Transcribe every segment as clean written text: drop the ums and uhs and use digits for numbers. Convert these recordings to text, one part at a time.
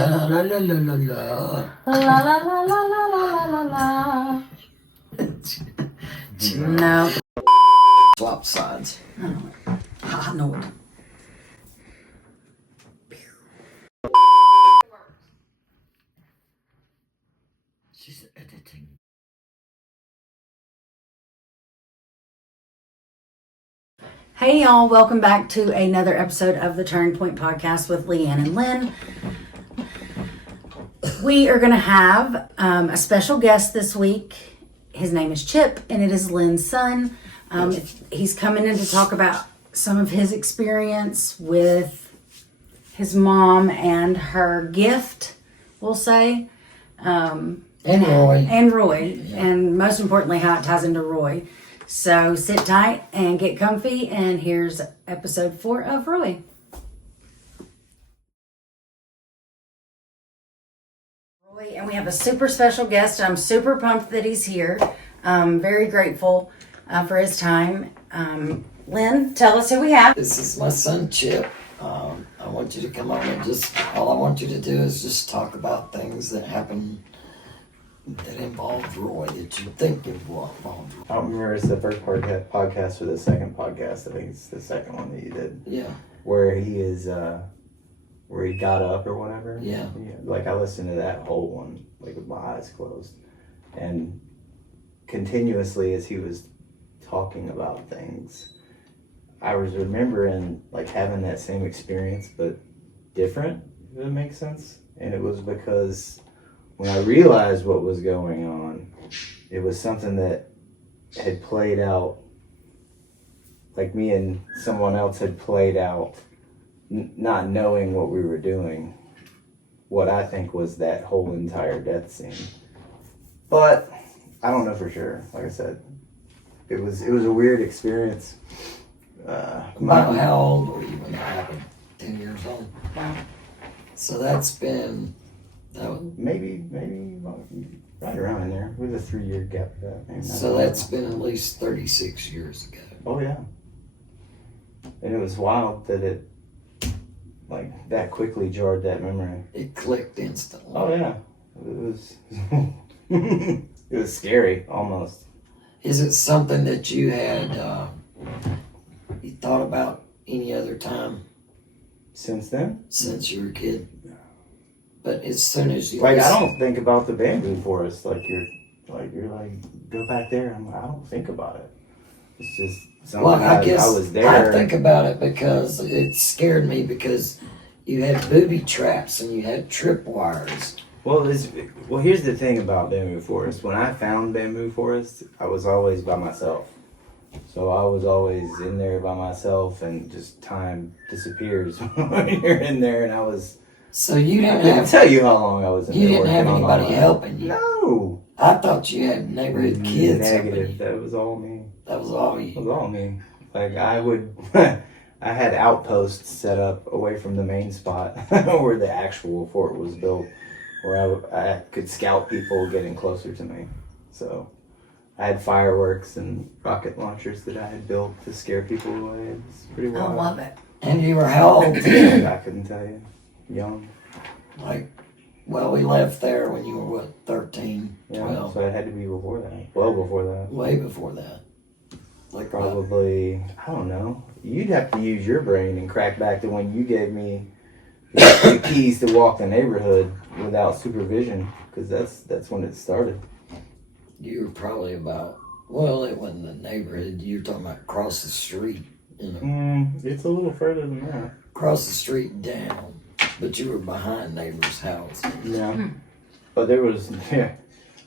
La la la la la la. La la la la la la la la. No. Swap sides. I know it. She's editing. Hey y'all, welcome back to another episode of the Turning Point Podcast with Leanne and Lynn. We are going to have a special guest this week. His name is Chip, and it is Lynn's son. He's coming in to talk about some of his experience with his mom and her gift, we'll say. And Roy. And Roy. Yeah. And most importantly, how it ties into Roy. So sit tight and get comfy, and here's episode 4 of Roy. Roy, and we have a super special guest. I'm super pumped that he's here. Very grateful for his time. Lynn, tell us who we have. This is my son, Chip. I want you to come on and all I want you to do is just talk about things that happen that involved Roy, that you think involved Roy. I don't remember if it's the first podcast or the second podcast. I think it's the second one that you did. Yeah. Where he is, where he got up or whatever. Yeah. Like I listened to that whole one, like with my eyes closed. And continuously as he was talking about things, I was remembering like having that same experience, but different, if that makes sense. And it was because when I realized what was going on, it was something that had played out, like me and someone else had played out, not knowing what we were doing, what I think was that whole entire death scene. But I don't know for sure. Like I said, it was a weird experience. About how old were you when that happened? 10 years old. Wow. So that's been... Maybe right around in there. With a 3-year gap. So that's been at least 36 years ago. Oh yeah. And it was wild that it like that quickly jarred that memory. It clicked instantly. Oh yeah. It was it was scary almost. Is it something that you had you thought about any other time Since then? since you were a kid? But as soon as you Like listen, I don't think about the bamboo forest like you're go back there. I don't think about it. It's just something I guess I was there. I think about it because it scared me because you had booby traps and you had tripwires. Well, here's the thing about bamboo forest. When I found bamboo forest, I was always by myself. So I was always in there by myself, and just time disappears when you're in there. And I was. So you didn't I couldn't have tell you how long I was in you there. didn't have working on my anybody life. helping you. No. I thought you had neighborhood kids helping Negative. you. That was all me. That was all That you. was all me. Like I would. I had outposts set up away from the main spot where the actual fort was built, where I could scout people getting closer to me. So I had fireworks and rocket launchers that I had built to scare people away. It's pretty I wild. love it. And you were how old? I couldn't tell you. Young. Well, we left there when you were what, 13, Yeah. 12, So it had to be before that. Well before that. way before that. Like Probably, I don't know. You'd have to use your brain and crack back to when you gave me the keys to walk the neighborhood without supervision, because that's when it started. You were probably about, well, it wasn't the neighborhood. You were talking about across the street. You know, It's a little further than that. across the street down. But you were behind neighbors' houses. Yeah. But there was,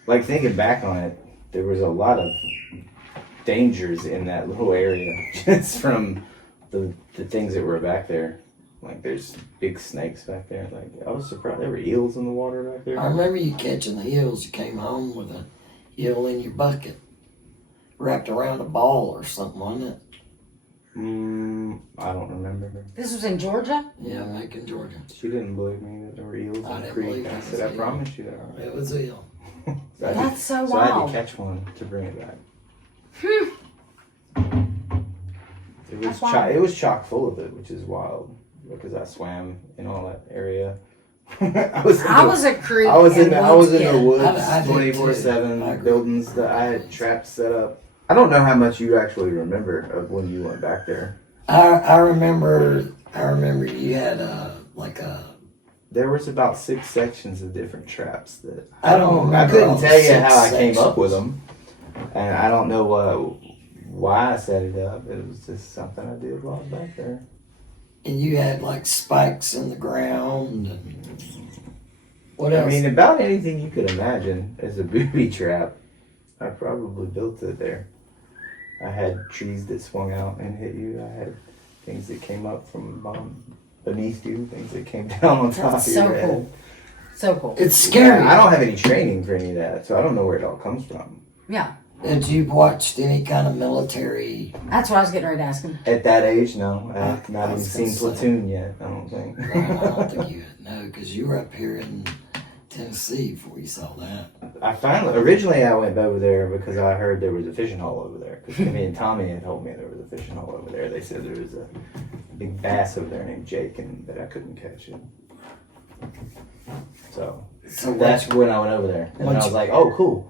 like thinking back on it, there was a lot of dangers in that little area just from the things that were back there. Like there's big snakes back there. Like I was surprised there were eels in the water back there. I remember you catching the eels. You came home with an eel in your bucket, wrapped around a ball or something, wasn't it? I don't remember. This was in Georgia? Yeah, Macon, Georgia. She didn't believe me that there were eels in I the didn't creek. believe I it said, I was promise you that. It was eel. That's so So I had wild. to catch one to bring it back. That's wild. It was chock full of it, which is wild because I swam in all that area I was a creek. I was in and the kid. woods I did too. 24/7 I agree. buildings that I had traps set up. I don't know how much you actually remember of when you went back there. I remember you had There was about 6 sections of different traps that I don't remember I couldn't all the tell you 6 how I came up sections. with them, and I don't know why I set it up. It was just something I did while I was back there. And you had like spikes in the ground and what else? I mean, about anything you could imagine as a booby trap, I probably built it there. I had trees that swung out and hit you. I had things that came up from beneath you, things that came down on top That's of your so head. cool. So cool. It's scary. I don't have any training for any of that, so I don't know where it all comes from. Yeah. Had you watched any kind of military? That's what I was getting ready to ask him. At that age, no. I've not I even was seen gonna say. Platoon yet, I don't think. I don't think you know because you were up here in Tennessee before you saw that. Originally I went over there because I heard there was a fishing hole over there. Because me and Tommy had told me there was a fishing hole over there. They said there was a big bass over there named Jake and that I couldn't catch it. So that's when I went over there. And I was like, oh, cool.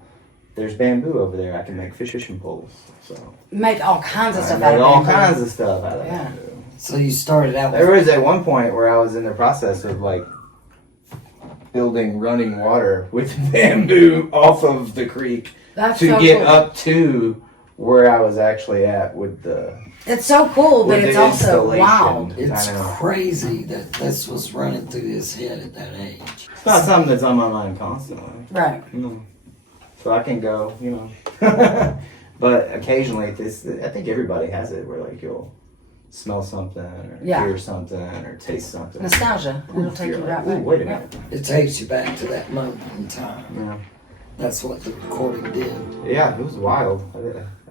There's bamboo over there. I can make fishing poles. So Make all kinds of I stuff made out of all bamboo. kinds of stuff out of Yeah. bamboo. So you started out There with was at one point where I was in the process of like building running water with bamboo off of the creek That's to so get cool. up to where I was actually at with the It's so cool, but with it's the also installation. wild. it's I know. crazy that this was running through his head at that age. It's not something that's on my mind constantly. Right. So I can go, but occasionally I think everybody has it where like you'll smell something or Yeah. hear something or taste something. Nostalgia. It'll take You're you like, right "Ooh, back. wait a Yeah. minute. It takes you back to that moment in time. Yeah. That's what the recording did. Yeah, it was wild.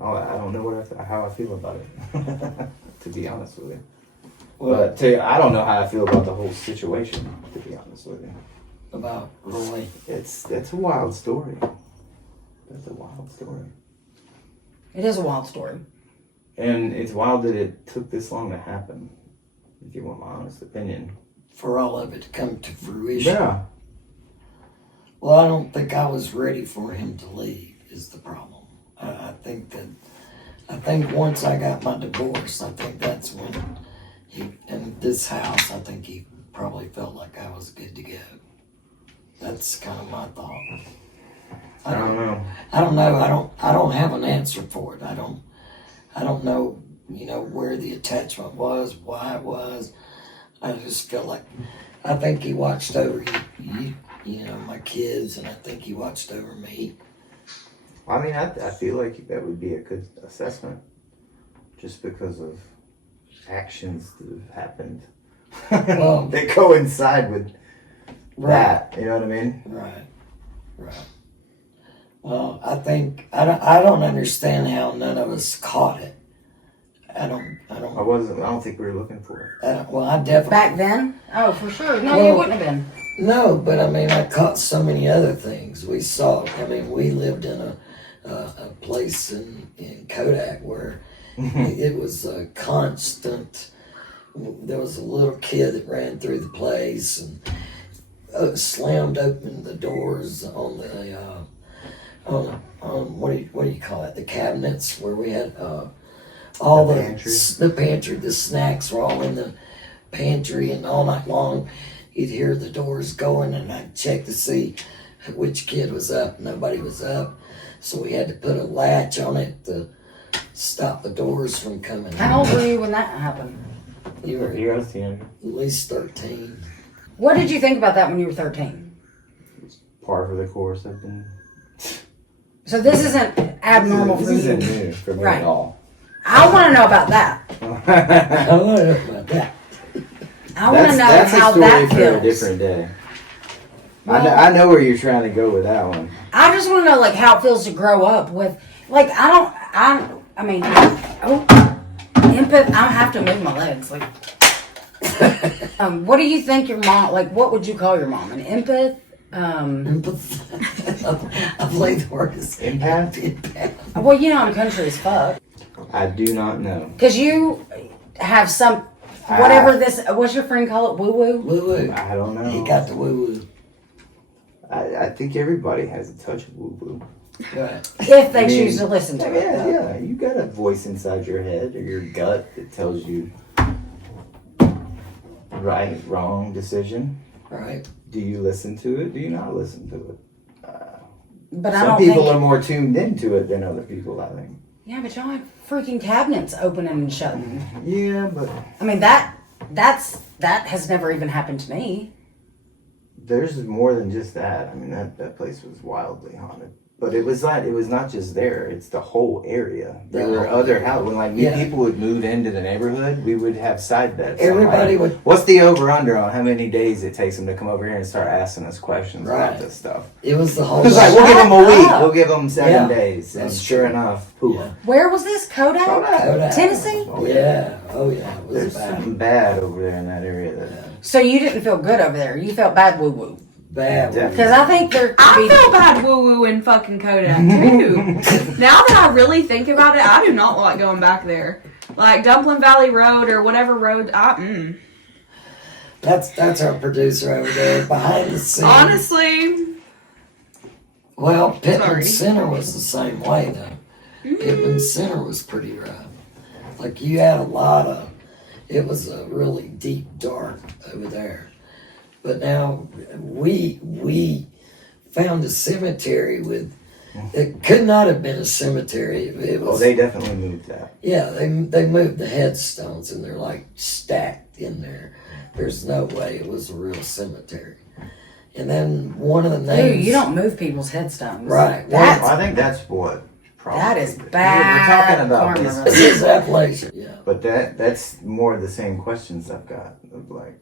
I don't know how I feel about it, to be honest with you. Well, But I don't know how I feel about the whole situation, to be honest with you. about Roy. That's a wild story. That's a wild story. It is a wild story. And it's wild that it took this long to happen, if you want my honest opinion. For all of it to come to fruition. Yeah. Well, I don't think I was ready for him to leave is the problem. I think once I got my divorce, I think that's when in this house, I think he probably felt like I was good to go. That's kind of my thought. I don't know. I don't know. I don't have an answer for it. I don't know, where the attachment was, why it was. I just feel like, I think he watched over my kids, and I think he watched over me. I mean, I feel like that would be a good assessment, just because of actions that have happened Well, that coincide with right, that. You know what I mean? right. Well, I think I don't understand how none of us caught it. I don't. I don't think we were looking for it. Well, I definitely Back then? Oh, for sure. No, Well- you wouldn't have been. No, but I mean, I caught so many other things. We saw. I mean, we lived in a place in Kodak where it was a constant. There was a little kid that ran through the place and slammed open the doors on the what do you call it? The cabinets where we had all The the pantry. the pantry. The snacks were all in the pantry, and all night long you'd hear the doors going, and I'd check to see which kid was up. Nobody was up, so we had to put a latch on it to stop the doors from coming. How old were you when that happened? You were You're a teenager. at least 13. What did you think about that when you were 13? Par for the course. I've been. So this isn't abnormal This for you. isn't new for me Right. at all. I want to know about that. I don't know about that. I want to know that's how a story that for feels. a different day. Well- I know where you're trying to go with that one. I just want to know like how it feels to grow up with like I mean empath. I have to move my legs like. What do you think your mom like? What would you call your mom? An empath? I believe the word is Empath? Well, I'm country as fuck. I do not know. Because you have whatever this, what's your friend call it? Woo woo? Woo woo. I don't know. He got the woo woo. I think everybody has a touch of woo-woo. Right. If they choose to listen to it. Yeah, though. yeah. You got a voice inside your head or your gut that tells you right, wrong decision. Right. Do you listen to it? Do you not listen to it? But I Some don't people think. are more tuned into it than other people, I think. Yeah, but y'all have freaking cabinets opening and shutting. Yeah, but I mean, that has never even happened to me. there's more than just that. I mean, that place was wildly haunted. But it was not just there. It's the whole area. There were other houses. When like new people would move into the neighborhood, we would have side bets. Everybody like, would. What's the over under on how many days it takes them to come over here and start asking us questions about Right. this stuff? It was the whole. It's like we'll give them a week. up. We'll give them 7 Yeah. days, and That's sure true. enough, poof. Yeah. Where was this? Kodak? Kodak. Tennessee? Oh, Yeah. Oh yeah. It was There's bad. something bad over there in that area. That So you didn't feel good over there. You felt bad woo woo. Bad. Definitely. Because I think there could I be. feel bad woo woo in fucking Kodak too. Now that I really think about it, I do not like going back there. Like Dumpling Valley Road or whatever road. That's our producer over there behind the scenes. Honestly, Well, Pittman Sorry. Center was the same way though. Pittman Center was pretty rough. Like you had a lot of. It was a really deep dark over there. But now we found a cemetery with. It could not have been a cemetery. It was. they definitely moved that. Yeah, they moved the headstones and they're like stacked in there. There's no way it was a real cemetery. And then one of the names. Dude, you don't move people's headstones. Right. That's I think that's what. Probably that is We're bad. talking about karma. This is Appalachia. Yeah. But that's more of the same questions I've got of like,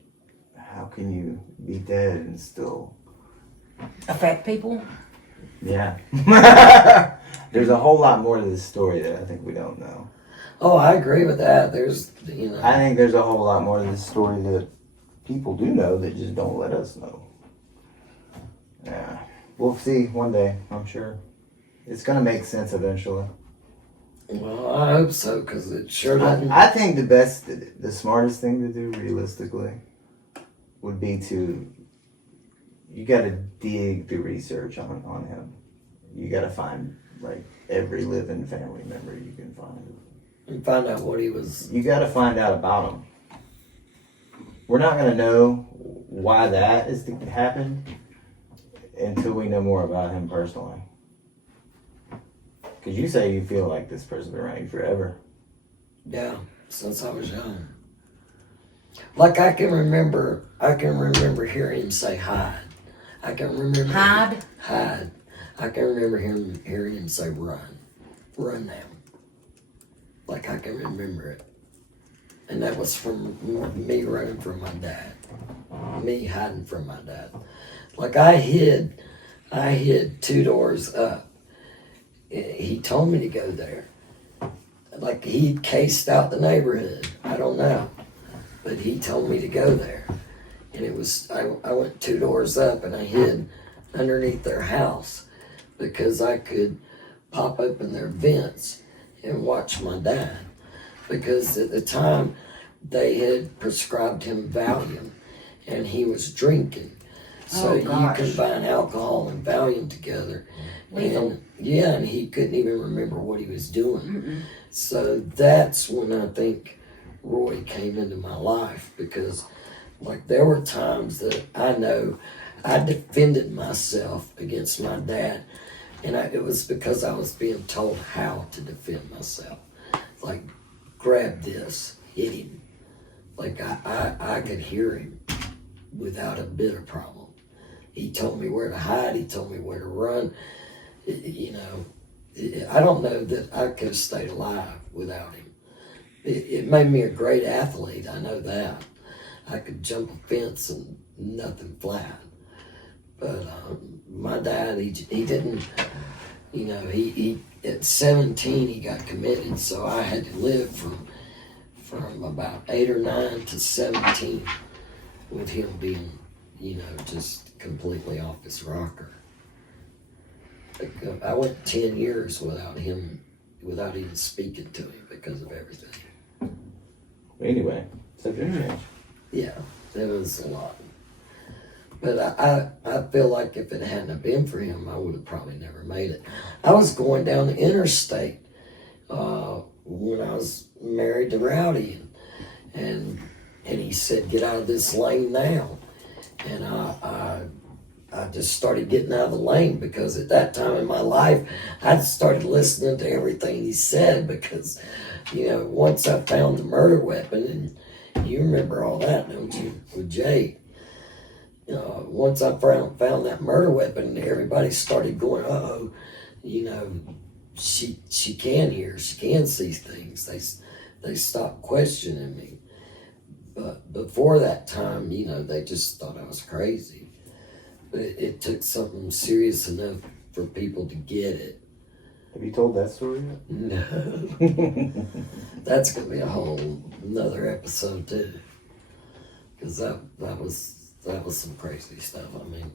how can you be dead and still? Affect people. Yeah. There's a whole lot more to this story that I think we don't know. Oh, I agree with that. There's, I think there's a whole lot more to this story that people do know that just don't let us know. Yeah. We'll see one day, I'm sure. It's gonna make sense eventually. well, I hope so because it sure doesn't. I think the smartest thing to do realistically would be you gotta dig the research on him. You gotta find like every living family member you can find. And find out what he was. You gotta find out about him. We're not gonna know why that happened until we know more about him personally. Because you say you feel like this person's been around you forever. Yeah, since I was young. Like I can remember hearing him say hide. I can remember Hide? Hide. I can remember hearing him say run now. Like I can remember it, and that was from me running from my dad, me hiding from my dad. Like I hid 2 doors up. He told me to go there. Like he cased out the neighborhood. I don't know. But he told me to go there. And it was, I went 2 doors up and I hid underneath their house because I could pop open their vents and watch my dad. Because at the time they had prescribed him Valium and he was drinking. So you combine alcohol and Valium together. Lethal. And he couldn't even remember what he was doing. So that's when I think Roy came into my life because like there were times that I know I defended myself against my dad and it was because I was being told how to defend myself. Like grab this, hit him. Like I could hear him without a bit of problem. He told me where to hide, he told me where to run. I don't know that I could have stayed alive without him. It made me a great athlete, I know that. I could jump a fence and nothing flat. But my dad, he didn't, he at 17 he got committed, so I had to live from about 8 or 9 to 17 with him being, just completely off his rocker. I went 10 years without even speaking to him because of everything. Anyway, Subject change. Yeah, it was a lot. But I feel like if it hadn't have been for him, I would have probably never made it. I was going down the interstate when I was married to Rowdy, and he said, "Get out of this lane now." And I just started getting out of the lane, because at that time in my life, I started listening to everything he said, because, once I found the murder weapon, and you remember all that, don't you, with Jake? Once I found that murder weapon, everybody started going, "Uh-oh, she can hear, she can see things." They stopped questioning me. But before that time, they just thought I was crazy. But it took something serious enough for people to get it. Have you told that story yet? No. That's going to be a whole another episode too. Because that was some crazy stuff. I mean,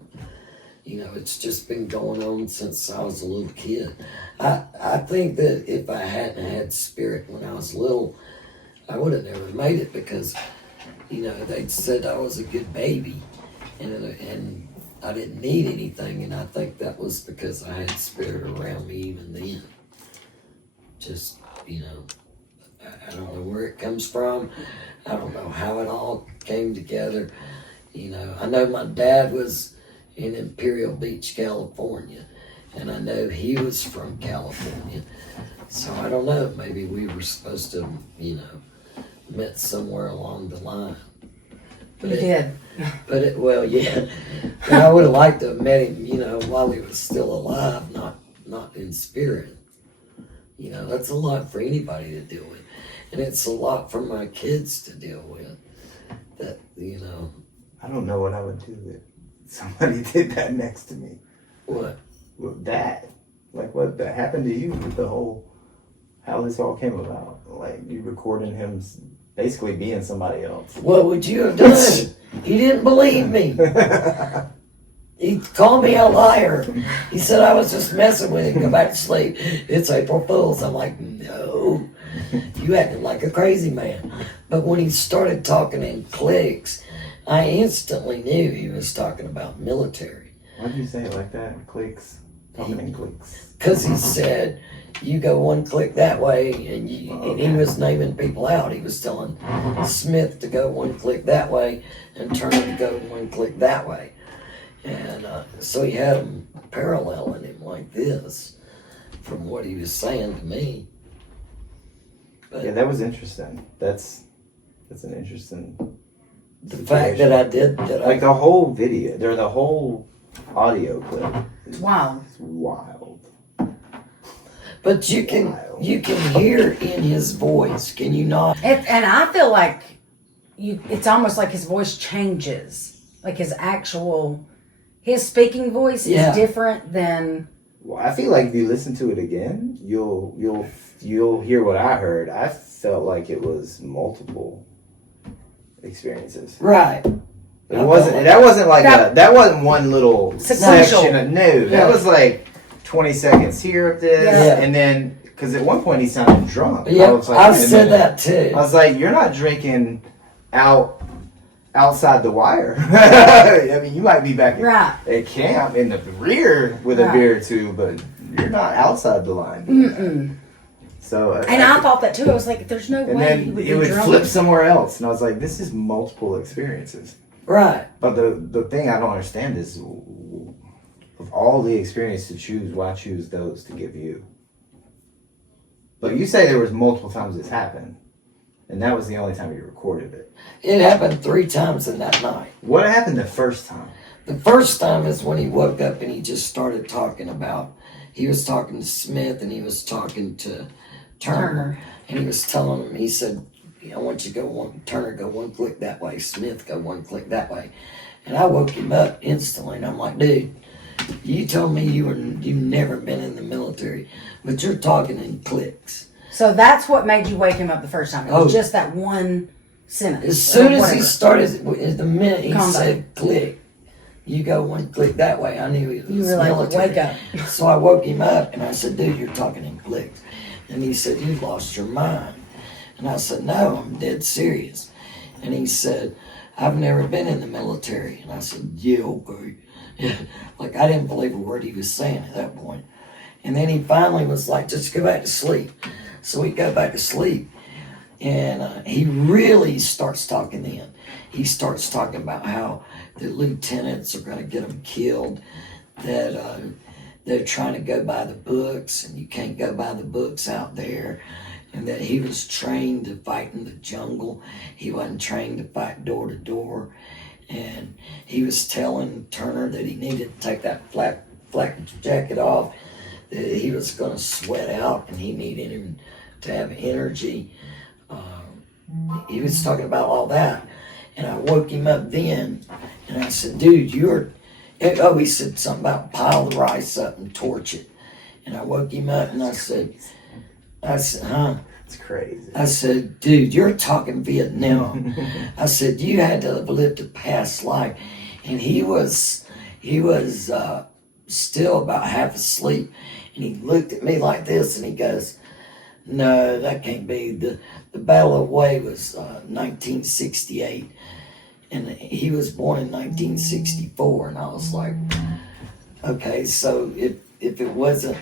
it's just been going on since I was a little kid. I think that if I hadn't had spirit when I was little, I would have never made it, because, they'd said I was a good baby, and I didn't need anything, and I think that was because I had spirit around me even then. Just, I don't know where it comes from. I don't know how it all came together. I know my dad was in Imperial Beach, California, and I know he was from California. So I don't know, maybe we were supposed to, met somewhere along the line. But You did. But well, yeah. But I would have liked to have met him, while he was still alive, not in spirit. That's a lot for anybody to deal with. And it's a lot for my kids to deal with. That, I don't know what I would do if somebody did that next to me. What? With that. Like what that happened to you with the whole, how this all came about. Like you recording him basically being somebody else. What would you have done? He didn't believe me. He called me a liar. He said I was just messing with him. Go back to sleep. It's April Fool's. I'm like, no. You acting like a crazy man. But when he started talking in cliques, I instantly knew he was talking about military. Why do you say it like that? Cliques? Talking in cliques. Because he said, you go one click that way, and he was naming people out. He was telling Smith to go one click that way, and Turner to go one click that way. And so he had him paralleling him like this, from what he was saying to me. But Yeah, that was interesting. That's an interesting the fact that I did that, like the whole video, the whole audio clip. Wow. It's wild. but you can hear in his voice, can you not? And I feel like it's almost like his voice changes. Like his speaking voice Yeah. is different than. Well, I feel like if you listen to it again, you'll hear what I heard. I felt like it was multiple experiences. Right. It wasn't. That wasn't like that wasn't one little Sequential. section of no. That was like 20 seconds here of this, Yeah. and then because at one point he sounded drunk. Yeah, I was like, I've wait a said minute. that too. I was like, you're not drinking outside the wire. I mean, you might be back at camp in the rear with a beer or two, but you're not outside the line. Mm-mm. So, And I thought that too. I was like, "There's no and way then he would it be would drunk." flip somewhere else, and I was like, this is multiple experiences. Right. But the thing I don't understand is, of all the experience to choose, why choose those to give you? But you say there was multiple times this happened, and that was the only time you recorded it. It happened 3 times in that night. What happened the first time? The first time is when he woke up and he just started talking about, he was talking to Smith and he was talking to Turner. And he was telling him, he said, I want you to go Turner, go one click that way. Smith, go one click that way. And I woke him up instantly. And I'm like, dude, you told me you've never been in the military, but you're talking in clicks. So that's what made you wake him up the first time. It was just that one sentence. As soon as whatever. he started, the minute he Calm said click, you go one click that way, I knew he was You were like, military. wake up. So I woke him up and I said, dude, you're talking in clicks. And he said, you lost your mind. And I said, no, I'm dead serious. And he said, I've never been in the military. And I said, yeah, okay. Like, I didn't believe a word he was saying at that point. And then he finally was like, just go back to sleep. So we go back to sleep. And he really starts talking then. He starts talking about how the lieutenants are going to get him killed, that they're trying to go by the books, and you can't go by the books out there, and that he was trained to fight in the jungle. He wasn't trained to fight door to door. And he was telling Turner that he needed to take that flak jacket off, that he was going to sweat out, and he needed him to have energy. He was talking about all that. And I woke him up then, and I said, dude, he said something about pile the rice up and torch it. And I woke him up, and I said, huh? It's crazy. I said, dude, you're talking Vietnam. I said, you had to have lived a past life. And he was still about half asleep. And he looked at me like this, and he goes, no, that can't be. The Battle of Hue was 1968. And he was born in 1964. And I was like, okay, so if it wasn't,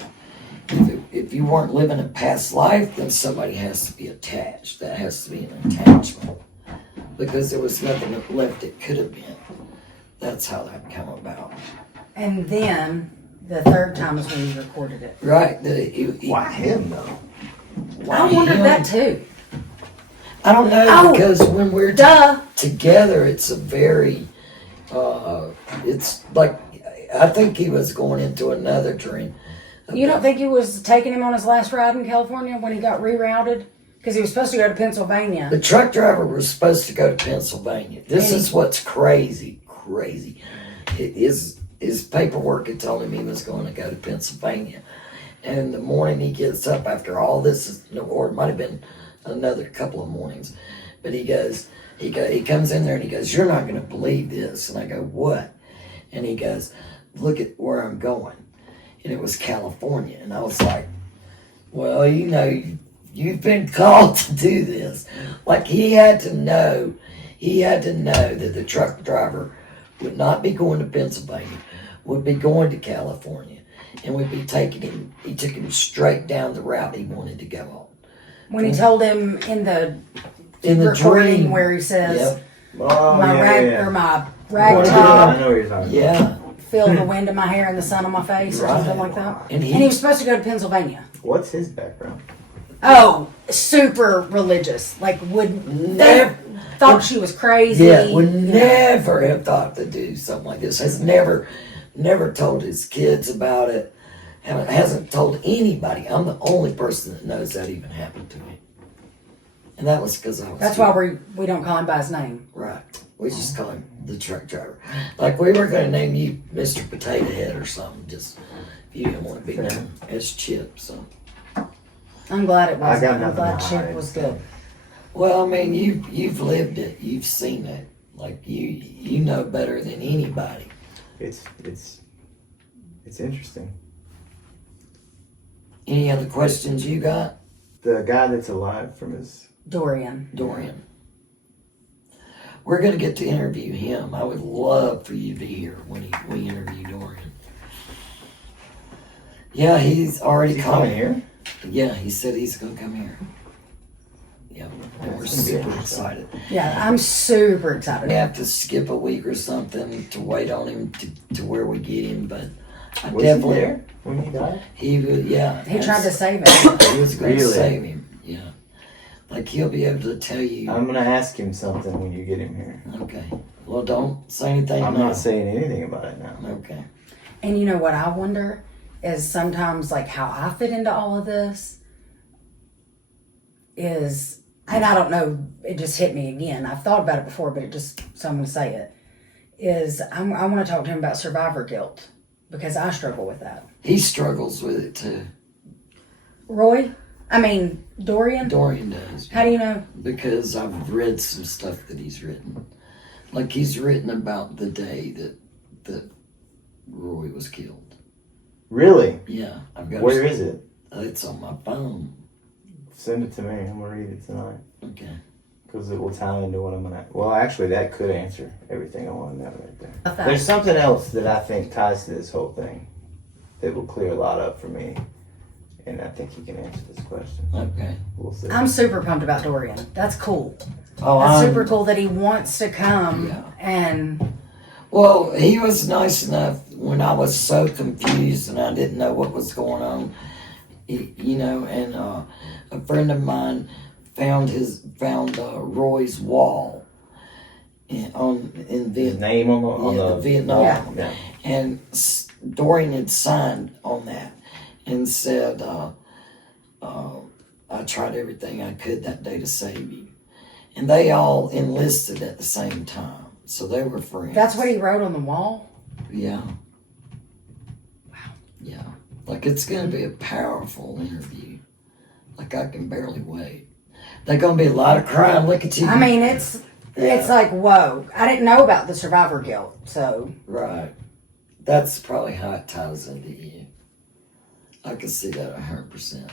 if you weren't living a past life, then somebody has to be attached. That has to be an attachment. Because there was nothing left it could have been. That's how that came about. And then the third time is when you recorded it. Right. Why him, though? I wondered that too. I don't know, because when we're together, it's a very, it's like, I think he was going into another dream. You don't think he was taking him on his last ride in California when he got rerouted? Because he was supposed to go to Pennsylvania. The truck driver was supposed to go to Pennsylvania. This is what's crazy. His paperwork had told him he was going to go to Pennsylvania. And the morning he gets up after all this, or it might have been another couple of mornings, but he comes in there and he goes, you're not going to believe this. And I go, what? And he goes, look at where I'm going. And it was California. And I was like, well, you've been called to do this. Like, he had to know that the truck driver would not be going to Pennsylvania, would be going to California, and would be he took him straight down the route he wanted to go on. When he told him in the recording dream where he says, Yep. my rag I top, know what you're talking Yeah. feel the wind in my hair and the sun on my face, or something like that. And he was supposed to go to Pennsylvania. about. What's his background? Oh, super religious. Like, thought she was crazy. Yeah, would never have thought to do something like this. Has never told his kids about it. Hasn't told anybody. I'm the only person that knows that even happened to me. And that was because I was That's why we don't call him by his name. Right. We just call him the truck driver. Like, we were going to name you Mr. Potato Head or something. Just, if you didn't want to be known as Chip, so. I'm glad it I was. got I'm nothing glad to Chip hide, was so. good. Well, I mean, you've lived it. You've seen it. Like, you know better than anybody. It's interesting. Any other questions you got? The guy that's alive from his... Dorian. We're going to get to interview him. I would love for you to be here when we interview Dorian. Yeah, he's already coming here? Yeah, he said he's going to come here. Yeah, and we're super excited. Yeah, I'm super excited. We have to skip a week or something to wait on him to where we get him, but I Was definitely... he there when he died? He would, yeah. He tried to save him. He was going to Really? save him, yeah. Like, he'll be able to tell you... I'm going to ask him something when you get him here. Okay. Well, don't say anything I'm now. not saying anything about it now. Okay. And you know what I wonder is sometimes, like, how I fit into all of this is, and I don't know, it just hit me again. I've thought about it before, but so I'm going to say it, is I want to talk to him about survivor guilt because I struggle with that. He struggles with it too. Dorian? Dorian does. How do you know? Because I've read some stuff that he's written. Like, he's written about the day that Roy was killed. Really? Yeah. Where is it? It's on my phone. Send it to me. I'm going to read it tonight. Okay. Because it will tie into what I'm gonna. Well, actually, that could answer everything I want to know right there. Okay. There's something else that I think ties to this whole thing that will clear a lot up for me, and I think he can answer this question. Okay. We'll see. I'm super pumped about Dorian. That's cool. Oh, That's I'm, super cool that he wants to come Yeah. and Well, he was nice enough when I was so confused and I didn't know what was going on. You know, and a friend of mine found Roy's wall in His Vietnam. name on Yeah, the the Vietnam. Yeah. Yeah. And Dorian had signed on that and said, I tried everything I could that day to save you. And they all enlisted at the same time. So they were friends. that's what he wrote on the wall. Yeah. Wow. Yeah. Like, it's going to be a powerful interview. Like, I can barely wait. There's going to be a lot of crying. Look at you. I mean, it's like, whoa. I didn't know about the survivor guilt, so Right. That's probably how it ties into you. I can see that 100%.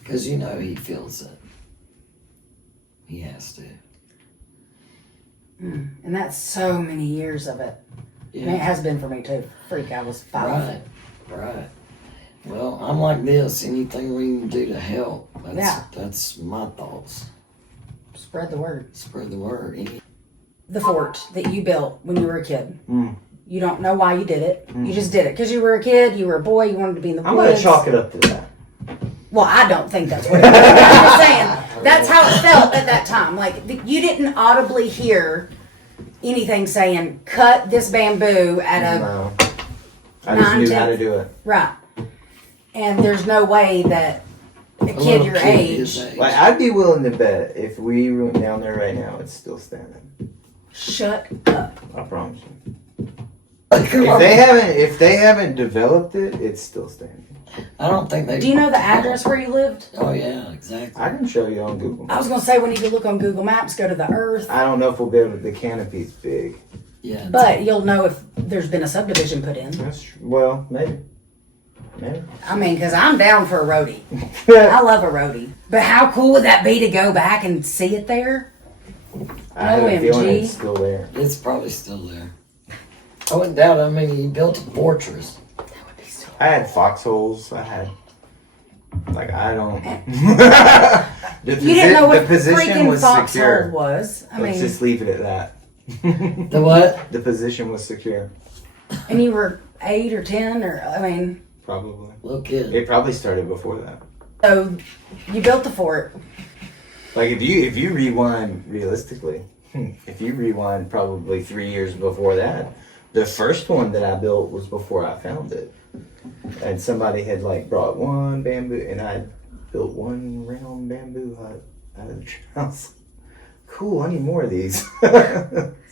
Because, you know, he feels it. He has to. and that's so many years of it. I mean, it has been for me too. Freak, I was 5. Right. Well, I'm like this. Anything we can do to help. Yeah. That's my thoughts. Spread the word. Spread the word. The fort that you built when you were a kid. Mm. You don't know why you did it. You just did it because you were a kid. You were a boy. You wanted to be in the I'm woods. gonna chalk it up to that. Well, I don't think that's what it was. I'm just saying that's how it felt at that time. Like you didn't audibly hear anything saying "cut this bamboo" at a No. I just knew how to do it. right. And there's no way that a kid little your kid his age. Like I'd be willing to bet if we went down there right now, it's still standing. Shut up. I promise you. Come If on. they haven't developed it, it's still standing. I don't think they. Do you know the address where you lived? Oh yeah, exactly. I can show you on Google. I was gonna say we need to look on Google Maps, go to the Earth, I don't know if we'll be able to. The canopy's big. Yeah. but you'll know if there's been a subdivision put in. That's true. Well, maybe. Maybe. I mean, because I'm down for a roadie. I love a roadie. But how cool would that be to go back and see it there? I have a feeling OMG. it's still there. It's probably still there. I wouldn't doubt. I mean, he built a fortress. That would be so. I had foxholes. I had. Like, I don't. You didn't know what the position freaking was foxhole secure. was. I Let's mean, just leave it at that. The what? The position was secure. and you were 8 or 10, or I mean, Probably. Little kid. It probably started before that. so you built the fort. Like if you rewind realistically, if you rewind probably 3 years before that, the first one that I built was before I found it, and somebody had like brought one bamboo, and I built one round bamboo hut out of the house. Cool, I need more of these.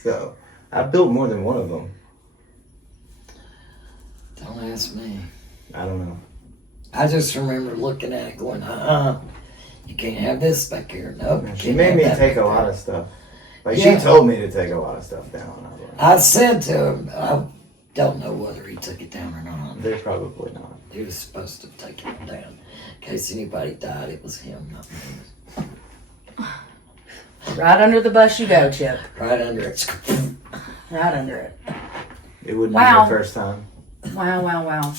So I built more than one of them. Don't ask me. I don't know. I just remember looking at it, going, you can't have this back here. Nope. you She can't made have me that take back a lot there." of stuff. Like Yeah. she told me to take a lot of stuff down. I was like, I said to him, I don't know whether he took it down or not. they're probably not. He was supposed to take it down. In case anybody died, it was him, not me. Right under the bus you go, Chip. Right under it. Right under it. It wouldn't Wow. be the first time. Wow, wow, wow.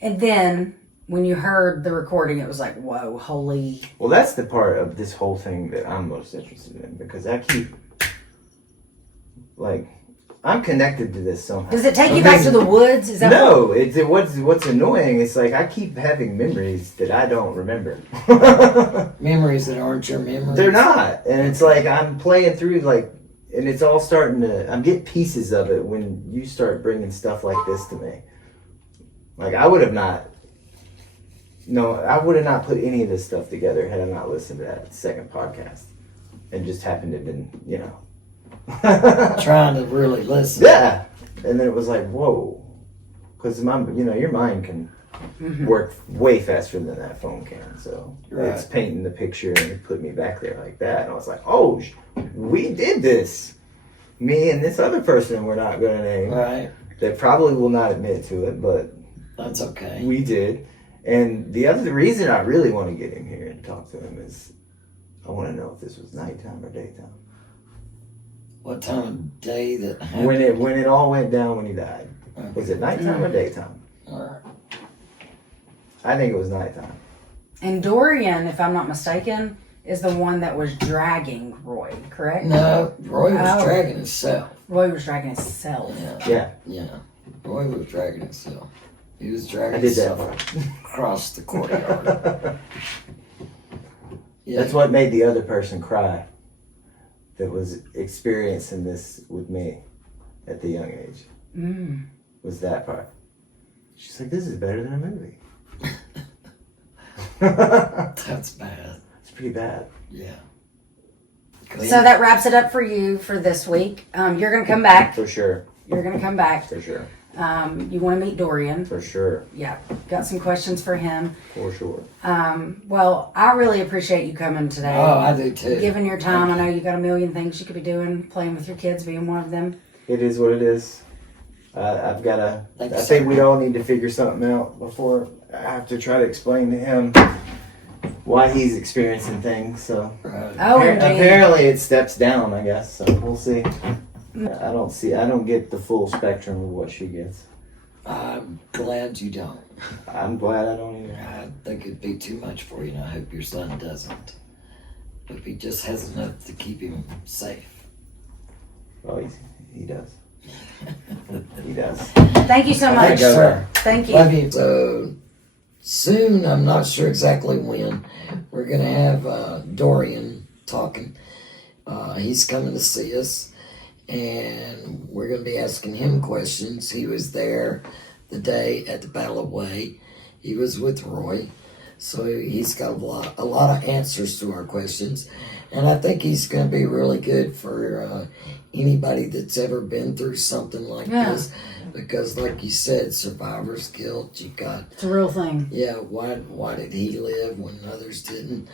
And then when you heard the recording, it was like, whoa, holy. Well, that's the part of this whole thing that I'm most interested in because I keep, like, I'm connected to this somehow. Does it take you back to the woods? Is that No, what's annoying. It's like I keep having memories that I don't remember. Memories that aren't your memories. They're not, and it's like I'm playing through like, and it's all starting to. I'm getting pieces of it when you start bringing stuff like this to me. Like I would have not. No, I would have not put any of this stuff together had I not listened to that second podcast, and just happened to have been, you know. Trying to really listen. Yeah, and then it was like, whoa, because your mind can work way faster than that phone can. So Right. it's painting the picture and it put me back there like that, and I was like, oh, we did this. Me and this other person we're not going to name Right. that probably will not admit to it, but That's okay. we did. And the reason I really want to get him here and talk to him is I want to know if this was nighttime or daytime. What time of day that happened? When it all went down when he died. Was it nighttime or daytime? All right. I think it was nighttime. And Dorian, if I'm not mistaken, is the one that was dragging Roy, correct? No, Roy was Oh. dragging himself. Roy was dragging himself. Yeah. Yeah. Roy was dragging himself. He was dragging I did himself that. across the courtyard. Yeah. That's what made the other person cry. That was experiencing this with me at the young age. Was that part. She's like, this is better than a movie. That's bad. It's pretty bad. Yeah. So that wraps it up for you for this week. You're going to come back. For sure. You're going to come back. For sure. You want to meet Dorian. For sure. Yeah. Got some questions for him. For sure. Well, I really appreciate you coming today. Oh, I do too. Giving your time. I know you got a million things you could be doing, playing with your kids, being one of them. It is what it is. I've got to. I Thanks. think we all need to figure something out before I have to try to explain to him why he's experiencing things. So Right. Oh, indeed. apparently it steps down. I guess so. We'll see. I don't get the full spectrum of what she gets. I'm glad you don't. I'm glad I don't either. I think it'd be too much for you, and I hope your son doesn't. But he just has enough to keep him safe. Well, he does. He does. Thank you so much. Thanks, sir. Thank you. Love you. So soon, I'm not sure exactly when, we're going to have Dorian talking. He's coming to see us, and we're going to be asking him questions. He was there the day at the Battle of Way. He was with Roy, so he's got a lot of answers to our questions, and I think he's going to be really good for anybody that's ever been through something like this, because like you said, survivor's guilt. You got, It's a real thing. yeah, why did he live when others didn't?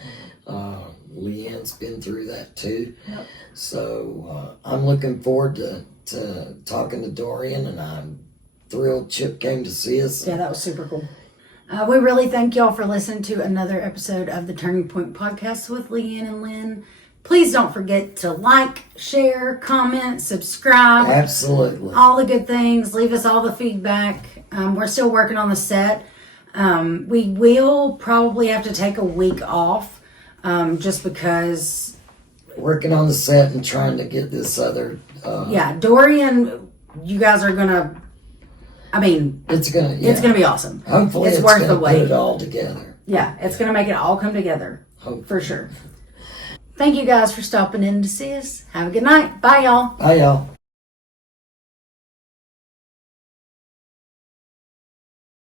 Leanne's been through that too. Yep. So I'm looking forward to talking to Dorian, and I'm thrilled Chip came to see us. Yeah, that was super cool. We really thank y'all for listening to another episode of the Turning Point Podcast with Leanne and Lynn. Please don't forget to like, share, comment, subscribe. Absolutely. All the good things. Leave us all the feedback. We're still working on the set. We will probably have to take a week off just because, Working on the set and trying to get this other. Dorian, you guys are going to, It's gonna. Yeah. it's going to be awesome. Hopefully, it's it's worth gonna the put wait. it all together. Yeah, it's going to make it all come together. Hope. For sure. Thank you guys for stopping in to see us. Have a good night. Bye, y'all. Bye, y'all.